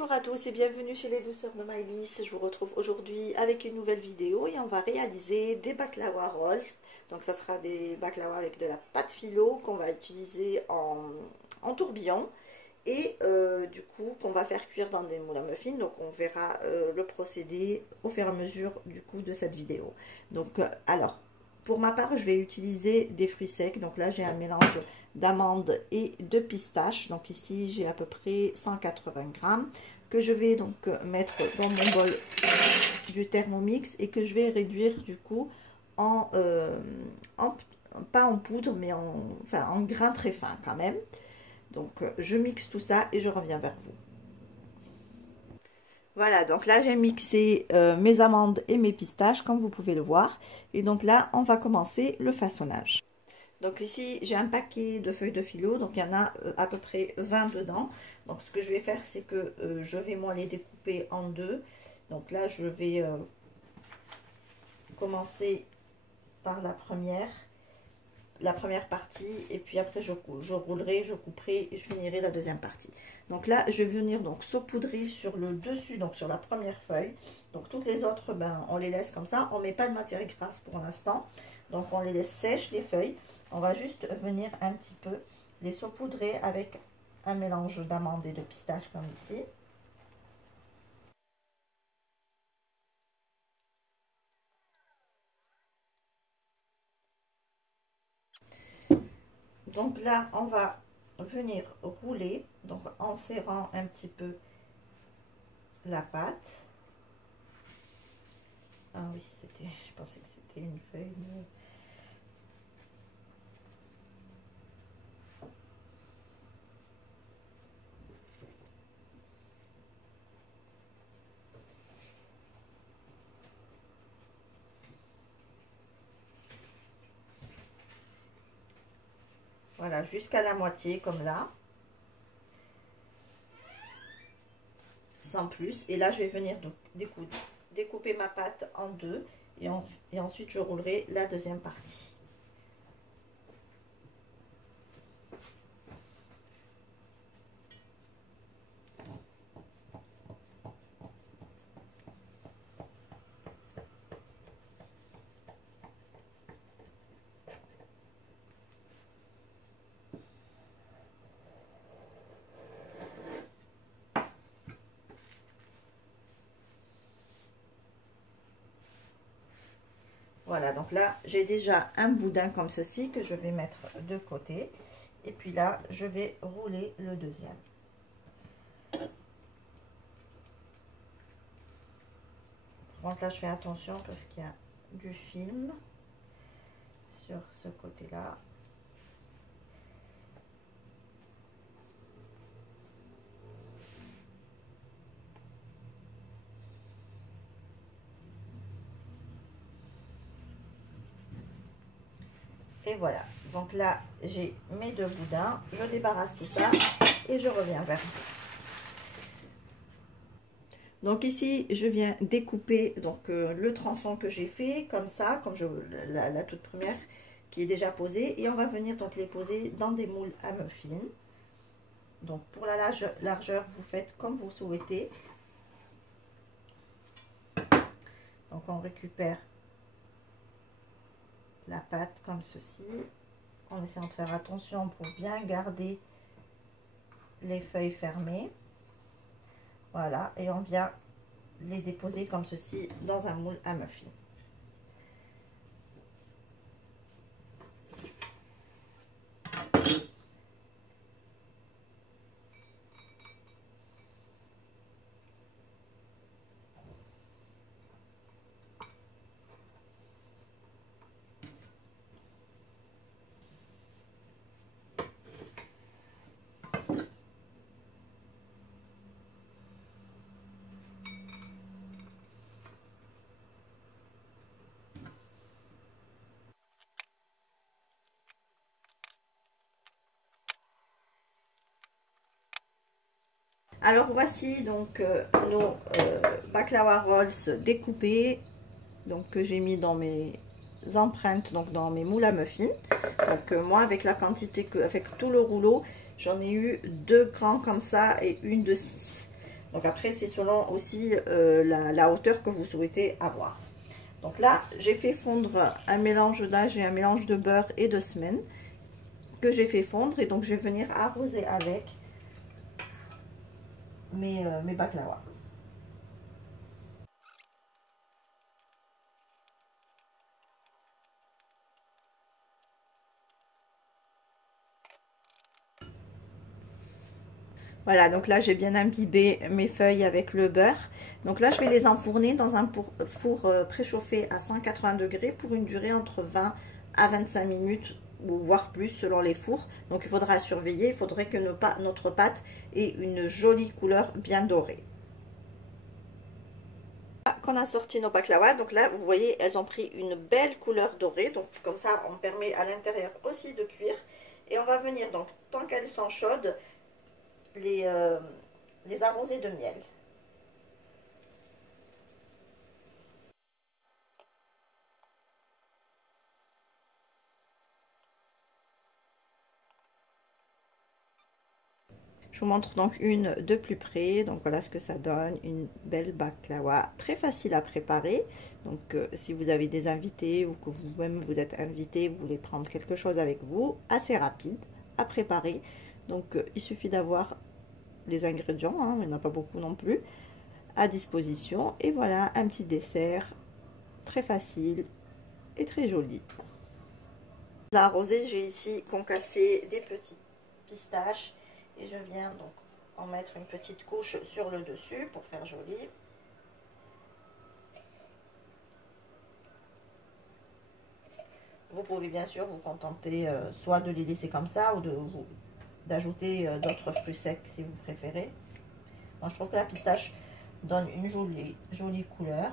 Bonjour à tous et bienvenue chez les douceurs de Maëlys. Je vous retrouve aujourd'hui avec une nouvelle vidéo et on va réaliser des baklawa rolls. Donc ça sera des baklawa avec de la pâte phyllo qu'on va utiliser en tourbillon et du coup qu'on va faire cuire dans des moules à muffins. Donc on verra le procédé au fur et à mesure du coup de cette vidéo. Donc alors pour ma part je vais utiliser des fruits secs. Donc là j'ai un mélange d'amandes et de pistaches. Donc ici j'ai à peu près 180 grammes que je vais donc mettre dans mon bol du Thermomix et que je vais réduire du coup pas en poudre mais en grains très fins quand même. Donc je mixe tout ça et je reviens vers vous. Voilà, donc là j'ai mixé mes amandes et mes pistaches comme vous pouvez le voir. Et donc là on va commencer le façonnage. Donc ici j'ai un paquet de feuilles de phyllo, donc il y en a à peu près 20 dedans. Donc ce que je vais faire c'est que je vais moi les découper en deux. Donc là je vais commencer par la première partie et puis après je roulerai, je couperai et je finirai la deuxième partie. Donc là je vais venir donc saupoudrer sur le dessus, donc sur la première feuille. Donc toutes les autres ben on les laisse comme ça, on met pas de matière grasse pour l'instant, donc on les laisse sèches les feuilles. On va juste venir un petit peu les saupoudrer avec un mélange d'amandes et de pistaches comme ici. Donc là on va venir rouler, donc en serrant un petit peu la pâte. Ah oui, c'était, je pensais que c'était une feuille de... Voilà, jusqu'à la moitié comme là. Sans plus. Et là, je vais venir donc découper ma pâte en deux. Et ensuite, je roulerai la deuxième partie. Voilà, donc là, j'ai déjà un boudin comme ceci que je vais mettre de côté. Et puis là, je vais rouler le deuxième. Donc là, je fais attention parce qu'il y a du film sur ce côté-là. Et voilà, donc là j'ai mes deux boudins, je débarrasse tout ça et je reviens vers vous. Donc ici je viens découper donc le tronçon que j'ai fait comme ça, comme la toute première qui est déjà posée, et on va venir donc les poser dans des moules à muffins. Donc pour la largeur vous faites comme vous souhaitez. Donc on récupère la pâte comme ceci, en essayant de faire attention pour bien garder les feuilles fermées. Voilà, et on vient les déposer comme ceci dans un moule à muffins. Alors voici donc nos baklawa rolls découpés, donc que j'ai mis dans mes empreintes, donc dans mes moules à muffins. Donc moi avec la quantité avec tout le rouleau, j'en ai eu 2 grands comme ça et une de 6. Donc après, c'est selon aussi la hauteur que vous souhaitez avoir. Donc là, j'ai fait fondre un mélange d'âge et un mélange de beurre et de semen que j'ai fait fondre. Et donc, je vais venir arroser avec mes baklawas. Voilà, donc là j'ai bien imbibé mes feuilles avec le beurre. Donc là je vais les enfourner dans un four préchauffé à 180 degrés pour une durée entre 20 à 25 minutes ou voire plus selon les fours. Donc il faudra surveiller, il faudrait que notre pâte ait une jolie couleur bien dorée. Qu'on a sorti nos baklawas, donc là vous voyez elles ont pris une belle couleur dorée, donc comme ça on permet à l'intérieur aussi de cuire. Et on va venir donc tant qu'elles sont chaudes les arroser de miel. Je vous montre donc une de plus près. Donc voilà ce que ça donne, une belle baklawa très facile à préparer. Donc si vous avez des invités ou que vous-même vous êtes invité, vous voulez prendre quelque chose avec vous, assez rapide à préparer. Donc il suffit d'avoir les ingrédients, hein, il n'y en a pas beaucoup non plus, à disposition. Et voilà un petit dessert très facile et très joli. Arrosé, j'ai ici concassé des petites pistaches. Et je viens donc en mettre une petite couche sur le dessus pour faire joli. Vous pouvez bien sûr vous contenter soit de les laisser comme ça ou d'ajouter d'autres fruits secs si vous préférez. Moi je trouve que la pistache donne une jolie couleur.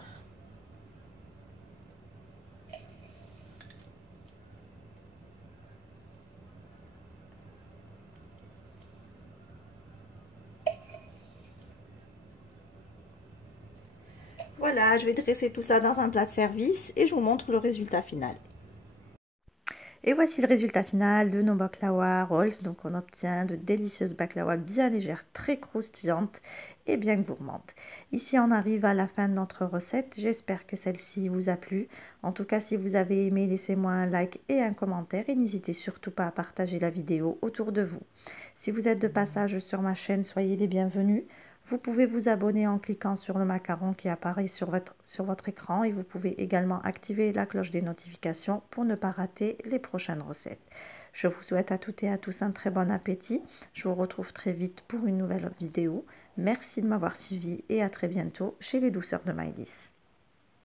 Voilà, je vais dresser tout ça dans un plat de service et je vous montre le résultat final. Et voici le résultat final de nos baklawa rolls. Donc on obtient de délicieuses baklawa bien légères, très croustillantes et bien gourmandes. Ici on arrive à la fin de notre recette. J'espère que celle-ci vous a plu. En tout cas, si vous avez aimé, laissez-moi un like et un commentaire. Et n'hésitez surtout pas à partager la vidéo autour de vous. Si vous êtes de passage sur ma chaîne, soyez les bienvenus. Vous pouvez vous abonner en cliquant sur le macaron qui apparaît sur votre écran et vous pouvez également activer la cloche des notifications pour ne pas rater les prochaines recettes. Je vous souhaite à toutes et à tous un très bon appétit. Je vous retrouve très vite pour une nouvelle vidéo. Merci de m'avoir suivi et à très bientôt chez les douceurs de Maëlys.